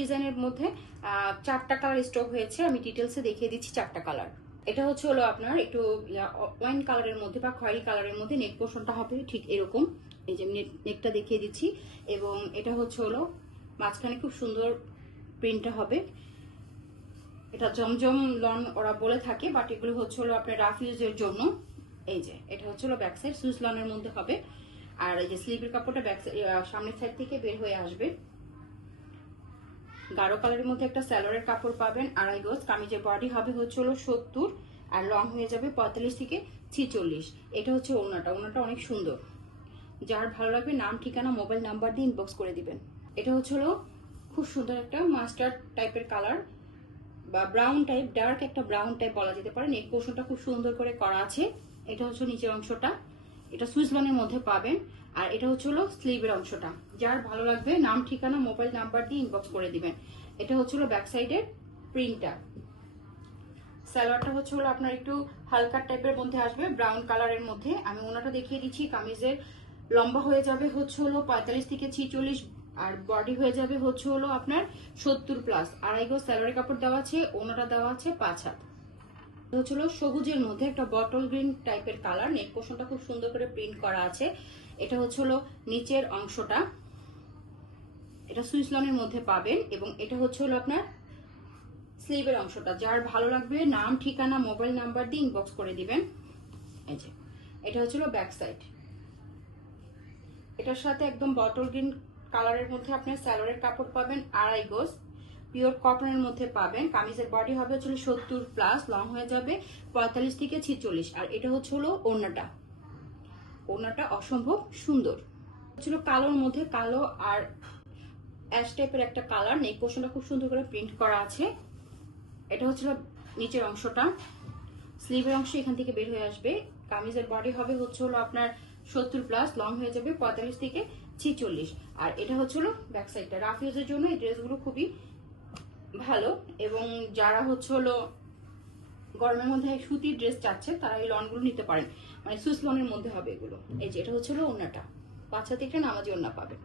ডিজাইনের মধ্যে 4টা কালার স্টক হয়েছে। আমি ডিটেলসে দেখিয়ে দিচ্ছি 4টা কালার। এটা হচ্ছে হলো আপনার একটু ওয়াইন কালারের মধ্যে বা খয়েরি কালারের মধ্যে নেক পোর্শনটা হবে ঠিক এরকম। এই যে নেকটা দেখিয়ে দিচ্ছি। এবং এটা হচ্ছে হলো মাঝখানে খুব সুন্দর প্রিন্টটা হবে। এটা জমজম লন ওরা বলে থাকে, বাট এগুলো হচ্ছে হলো আপনার রাফ ইউজের জন্য। এই যে এটা হচ্ছে হলো ব্যাক সাইড সুইস লনের মধ্যে হবে। আর এই যে স্লিভের কাপড়টা ব্যাক সামনের সাইড থেকে বের হয়ে আসবে। গাঢ় কালারের মধ্যে একটা স্যালোয়ারের কাপড় পাবেন 2.5 গজ। কামিজের বডি হবে হচ্ছে হলো 70 আর লং হয়ে যাবে 45 থেকে 46। এটা হচ্ছে ওড়নাটা অনেক সুন্দর। যার ভালো লাগবে নাম ঠিকানা মোবাইল নাম্বার দিয়ে ইনবক্স করে দিবেন। এটা হচ্ছে হলো খুব সুন্দর একটা মাস্টার্ড টাইপের কালার বা ব্রাউন টাইপ, ডার্ক একটা ব্রাউন টাইপ বলা যেতে পারে। নেক পোর্শনটা খুব সুন্দর করে করা আছে। এটা হচ্ছে নিচের অংশটা, এটা সুইস লনের মধ্যে পাবেন। আর এটা হচ্ছে হলো স্লিভের অংশটা। যার ভালো লাগবে নাম ঠিকানা মোবাইল নাম্বার দিয়ে ইনবক্স করে দিবেন। এটা হচ্ছে হলো ব্যাক সাইডের প্রিন্টটা। সালোয়ারটা হচ্ছে হলো আপনার একটু হালকা টাইপের মধ্যে আসবে, ব্রাউন কালারের মধ্যে। আমি ওনাটা দেখিয়ে দিচ্ছি। কামিজের লম্বা হয়ে যাবে হচ্ছে হলো 45 থেকে 46 আর বডি হয়ে যাবে হচ্ছে হলো আপনার 70+। 2.5 গজ স্যালোয়ারের কাপড় দেওয়া আছে, ওনাটা দেওয়া আছে 5 হাত। হচ্ছে হলো সবুজের মধ্যে একটা বটল গ্রিন টাইপের কালার। নেক পোর্শনটা খুব সুন্দর করে প্রিন্ট করা আছে। এটা হচ্ছে হলো নিচের অংশটা, এটা সুইস লনের মধ্যে পাবেন। এবং এটা হচ্ছে হলো আপনার স্লিভের অংশটা। যার ভালো লাগবে নাম ঠিকানা মোবাইল নাম্বার দিয়ে ইনবক্স করে দিবেন। এই যে এটা হচ্ছে হলো ব্যাক সাইড। এটার সাথে একদম বটল গ্রিন কালারের মধ্যে আপনার স্যালোয়ারের কাপড় পাবেন 2.5 গজ, পিওর কটনের মধ্যে পাবেন। কামিজের বডি হবে হচ্ছে 70+, লং হয়ে যাবে 45 থেকে 46। আর এটা হচ্ছে হলো ওড়নাটা অসম্ভব সুন্দর। হচ্ছিল কালোর মধ্যে কালো আর অ্যাশ টাইপের একটা কালার। নেক পোর্শনটা খুব সুন্দর করে প্রিন্ট করা আছে। এটা হচ্ছিল নিচের অংশটা, স্লিভের অংশ এখান থেকে বের হয়ে আসবে। কামিজের বডি হবে হচ্ছে হলো আপনার 70+, লং হয়ে যাবে 45 থেকে 46। আর এটা হচ্ছে হলো ব্যাক সাইডটা। রাফ ইউজের জন্য এই ড্রেসগুলো খুবই ভালো। এবং যারা হচ্ছে হলো গরমের মধ্যে সুতির ড্রেস চাচ্ছে তারা এই লনগুলো নিতে পারেন, মানে সুইস লনের মধ্যে হবে এগুলো। এই যে এটা হচ্ছে হলো ওড়নাটা, 5 হাতে একটা নামাজি ওড়না পাবেন।